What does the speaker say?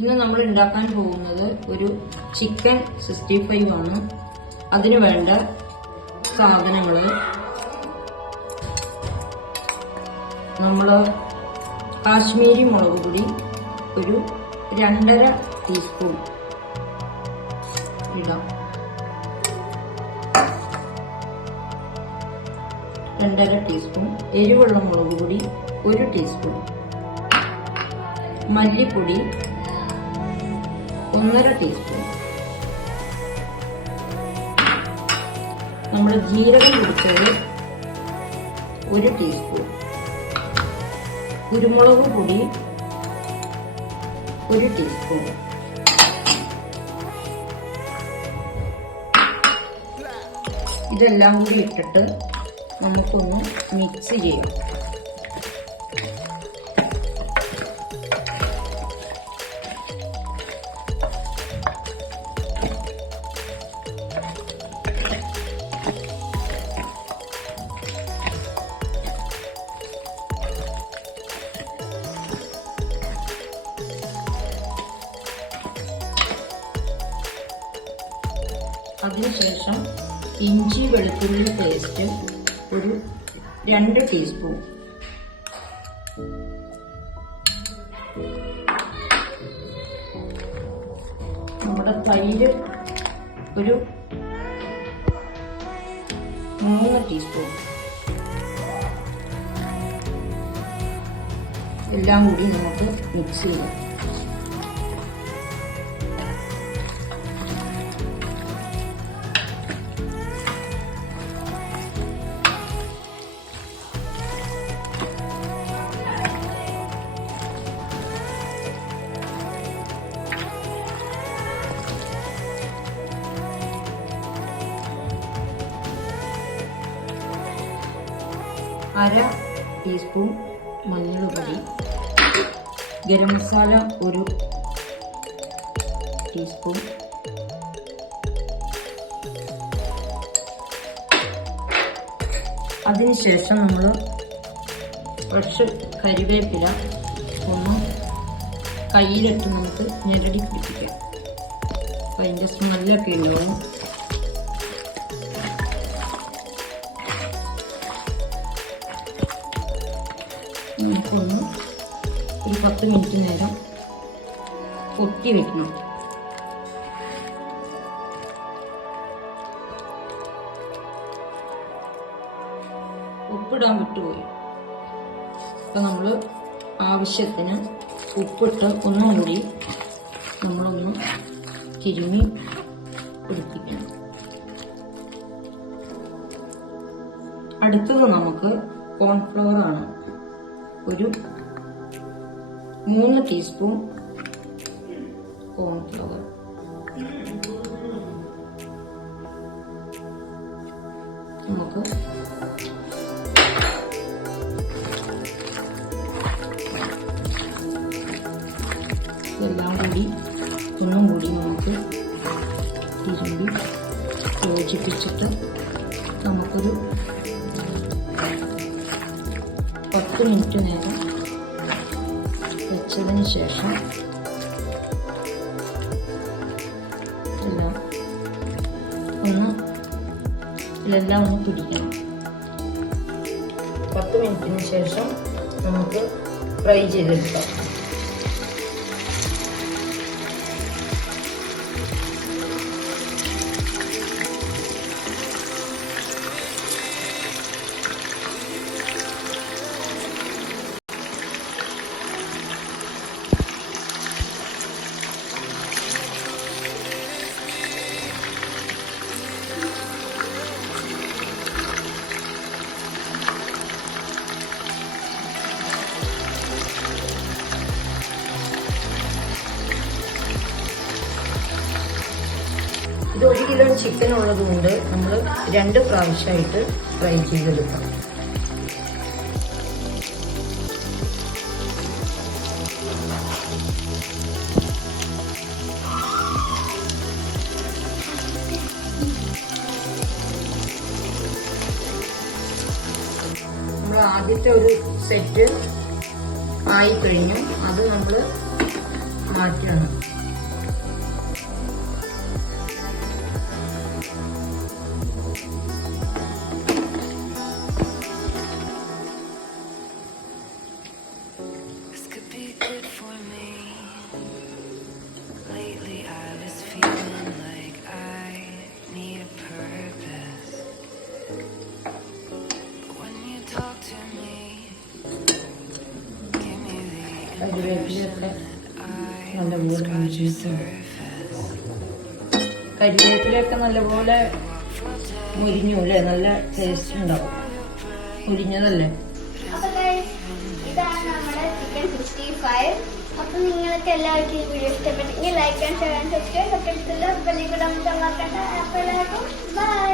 ഇന്ന് നമ്മൾ ഉണ്ടാക്കാൻ പോകുന്നത് ഒരു ചിക്കൻ 65 ആണ്. അതിന് വേണ്ട സാധനങ്ങൾ നമ്മൾ കാശ്മീരി മുളക് പൊടി ഒരു 2.5 ടീസ്പൂൺ ഇടാം. 2.5 ടീസ്പൂൺ എരിവുള്ള മുളക് പൊടി 1 ടീസ്പൂൺ, മല്ലിപ്പൊടി 1.5 ടീസ്പൂൺ, നമ്മൾ ജീരകം പൊടിച്ചത് 1 ടീസ്പൂൺ, കുരുമുളക് പൊടി 1 ടീസ്പൂൺ, ഇതെല്ലാം കൂടി ഇട്ടിട്ട് നമുക്കൊന്ന് മിക്സ് ചെയ്യാം. അതിനുശേഷം ഇഞ്ചി വെളുത്തുള്ളി പേസ്റ്റ് ഒരു 2 ടീസ്പൂൺ, നമ്മുടെ തൈര് ഒരു 3 ടീസ്പൂൺ, എല്ലാം കൂടി നമുക്ക് മിക്സ് ചെയ്യാം. അര ടീസ്പൂൺ മഞ്ഞൾപ്പൊടി, ഗരം മസാല 1 ടീസ്പൂൺ, അതിനുശേഷം നമ്മൾ കുറച്ച് കരിവേപ്പില ഒന്ന് കയ്യിലിട്ട് നമുക്ക് ഞെരടി പിടിപ്പിക്കാം. അപ്പം അതിൻ്റെ സ്മെല്ലൊക്കെ ഉണ്ടാവും. നമുക്കൊന്ന് ഒരു 10 മിനിറ്റ് നേരം പൊത്തി വെക്കണം. ഉപ്പിടാൻ വിട്ടുപോയി. അപ്പം നമ്മൾ ആവശ്യത്തിന് ഉപ്പിട്ട് ഒന്നും കൂടി നമ്മളൊന്ന് തിരുമ്മി പിടിപ്പിക്കണം. അടുത്തത് നമുക്ക് കോൺഫ്ലവർ ആണ്. ഒരു 3 ടീസ്പൂൺ കോൺഫ്ലവർ, നമുക്ക് എല്ലാം കൂടി ഒന്നും കൂടി നമുക്ക് തിരുമ്പി യോജിപ്പിച്ചിട്ട് നമുക്കൊരു 10 മിനിറ്റ് നേരം വെച്ചതിന് ശേഷം ഇതെല്ലാം ഒന്ന് പിടിക്കണം. 10 മിനിറ്റിന് ശേഷം നമുക്ക് ഫ്രൈ ചെയ്തെടുക്കാം. ഇത് 1 കിലോ ചിക്കൻ ഉള്ളത് കൊണ്ട് നമ്മൾ 2 പ്രാവശ്യമായിട്ട് ഫ്രൈ ചെയ്തെടുക്കാം. നമ്മൾ ആദ്യത്തെ ഒരു സെറ്റ് ആയി കഴിഞ്ഞു. അത് നമ്മൾ മാറ്റാണ്. കരിവേപ്പിലൊക്കെ നല്ലപോലെ കരിവേപ്പിലൊക്കെ നല്ലപോലെ മുരിഞ്ഞു അല്ലേ? നല്ല ടേസ്റ്റ് ഉണ്ടാവും. മുരിഞ്ഞതല്ലേ? ഇതാണ് നമ്മുടെ ചിക്കൻ 65. അപ്പൊ നിങ്ങൾക്ക് എല്ലാവർക്കും ഈ വീഡിയോ ഇഷ്ടപ്പെട്ടെങ്കിൽ like and share and subscribe. തൊട്ടടുത്തുള്ള ബെല്ലിൽ കൂടെ നമുക്ക് മറക്കണ്ട. അപ്പോൾ എല്ലാവർക്കും ബൈ.